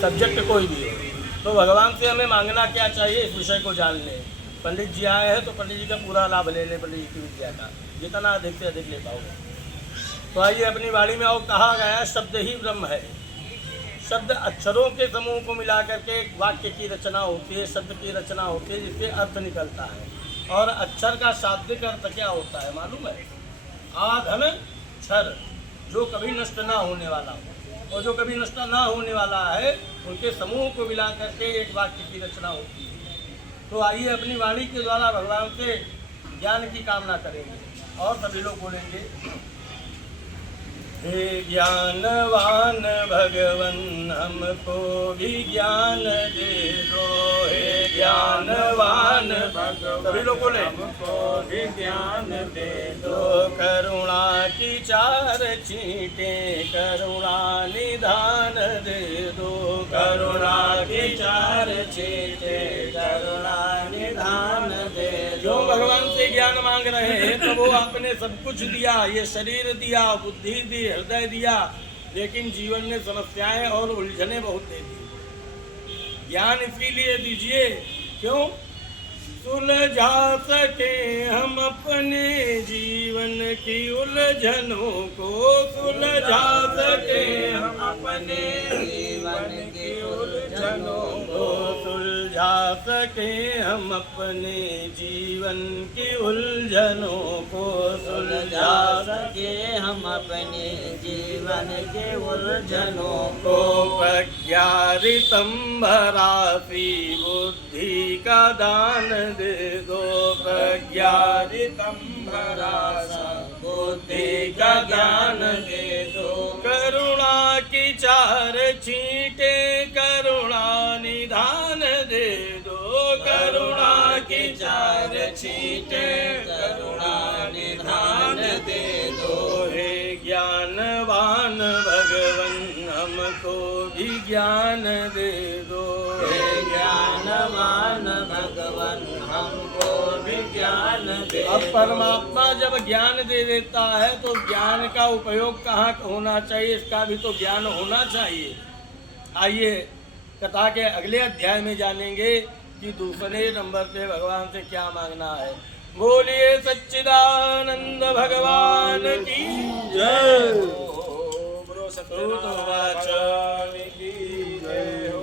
Subject कोई भी हो। तो भगवान से हमें मांगना क्या चाहिए, इस विषय को जान लें। पंडित जी आए हैं तो पंडित जी का पूरा लाभ ले लें पंडित जी की विद्या का, जितना अधिक से अधिक ले पाओगे। तो आइए अपनी वाणी में, और कहा गया शब्द ही ब्रह्म है। शब्द अक्षरों के समूह को मिला करके एक वाक्य की रचना होती है, शब्द की रचना होती है, जिससे अर्थ निकलता है। और अक्षर का शाब्दिक अर्थ क्या होता है मालूम है? आधन क्षर, जो कभी नष्ट ना होने वाला हो। और जो कभी नष्ट ना होने वाला है, उनके समूह को मिला करके एक वाक्य की रचना होती है। तो आइए अपनी वाणी के द्वारा भगवान से ज्ञान की कामना करेंगे और सभी लोग बोलेंगे, हे ज्ञानवान भगवन हमको भी ज्ञान दे दो। हे ज्ञानवान भगवन, सभी लोग बोले, हमको भी ज्ञान दे दो। करुणा की चार छींटें करुणा निधान दे दो। करुणा की चार छींटें करुणा निधान दे दो। जो भगवान से ज्ञान मांग रहे हैं तो वो आपने सब कुछ दिया, ये शरीर दिया, बुद्धि दी, हृदय दिया, लेकिन जीवन में समस्याएं और उलझने बहुत दे दी। ज्ञान इसीलिए दीजिए, क्यों? सुलझा सके हम अपने जीवन की उलझनों को। सुलझा सके हम अपने जीवन की उलझनों को। सुलझा सके हम अपने जीवन की उलझनों को। सुलझा सके हम अपने जीवन के उलझनों को। प्रज्ञारितम भरासी बुद्धि का दान दे दो। प्रज्ञारितम भरासा बुद्धि का ज्ञान दे दो। करुणा की चार छींटें करुणा निधान दे दो। करुणा की चार छींटें करुणा निधान दे दो। हे ज्ञानवान भगवन हमको भी ज्ञान दे दो। हे ज्ञानवान भगवन हमको भी ज्ञान दे दो। अब परमात्मा जब ज्ञान दे देता है तो ज्ञान का उपयोग कहाँ होना चाहिए, इसका भी तो ज्ञान होना चाहिए। आइए कथा के अगले अध्याय में जानेंगे कि दूसरे नंबर पे भगवान से क्या मांगना है। बोलिए सच्चिदानंद भगवान की जय। बोलो सत्यनारायण की जय हो।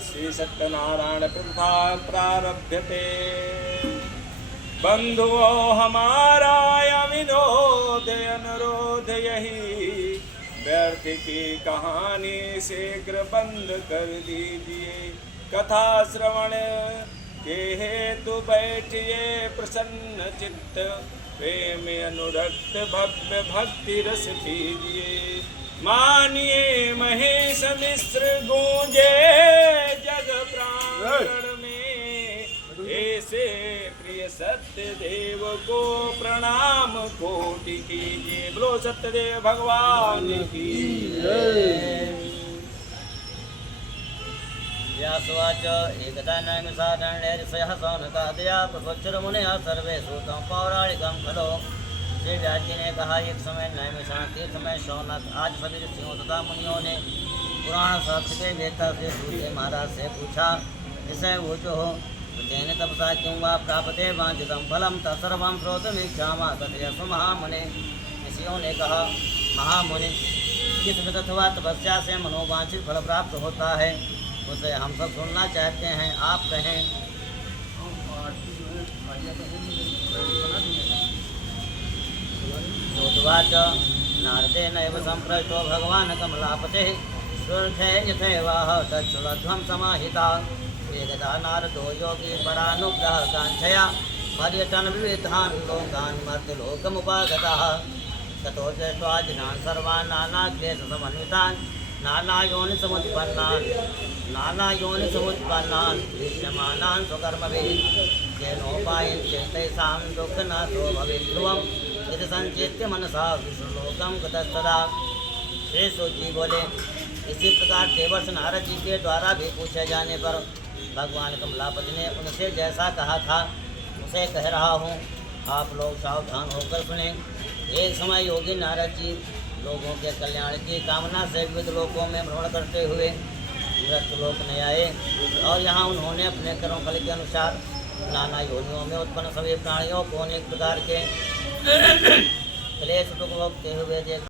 श्री सत्यनारायण प्रथा प्रारभ्यते। बंधुओ हमारा विनोद अनुरोध यही, व्यर्थ की कहानी शीघ्र बंद कर दीजिए। कथा श्रवण के हेतु बैठिए प्रसन्न चित्त, प्रेम अनुरक्त भव्य भक्ति रस कीजिए। मानिए महेश मिश्र गूंजे जग प्रांगण में, ऐसे प्रिय सत्य देव को प्रणाम कोटि कीजिए। बोलो सत्यदेव भगवान की जय। व्यासवाच एकदा नैमिषारण्यऋषयः सौनकादया प्रपञ्चमुनयः सर्वे श्रुतं पौराणिकं खलु। श्री व्यास जी ने कहा, एक समय नैमिषारण्य तीर्थ में शौनक आज सभी ऋषियों तथा मुनियों ने पुराण शास्त्र के वेता से सूर्य महाराज से पूछा, विषय वो जो हो तेन तपसा क्यों वा प्राप्ते वांछितं फलं तत्सर्वं श्रोतुमिच्छामः तथैव महामुने। ऋषियों ने कहा, महामुनि, किस व्रत अथवा तपस्या से मनोवांछित फल प्राप्त होता है, उसे हम सब सुनना चाहते हैं, आप कहें। श्रोतवाच नारदेन एव सम्प्रष्टो भगवान् कमलापतेः सुरथे यथैवाह तच्छृणध्वं समाहिता। एकदा नारदो योगी परानुग्रह कांक्षया पर्यटन विविधान् लोकान् मर्त्यलोकमुपागतः। ततो दृष्ट्वा जनान् सर्वान् नानाक्लेशसमन्वितान् नानायोनिसमुत्पन्नान् दृश्यमानान् स्वकर्मभिः तेनोपायेन चेतैषां दुःखनाशो भवेत् ध्रुवम् यदि संचेत्य मनसा विष्णुलोकं गतस्तदा। श्री सूत जी बोले, इसी प्रकार देवर्षि नारद जी के द्वारा भी पूछे जाने पर भगवान कमलापति ने उनसे जैसा कहा था उसे कह रहा हूँ, आप लोग सावधान होकर सुने। एक समय योगी नारद जी लोगों के कल्याण की कामना से विविध लोकों में भ्रमण करते हुए मृत्युलोक में आए और यहाँ उन्होंने अपने कर्म फल के अनुसार नाना योनियों में उत्पन्न सभी प्राणियों को अनेक प्रकार के क्लेश दुख भोगते हुए देख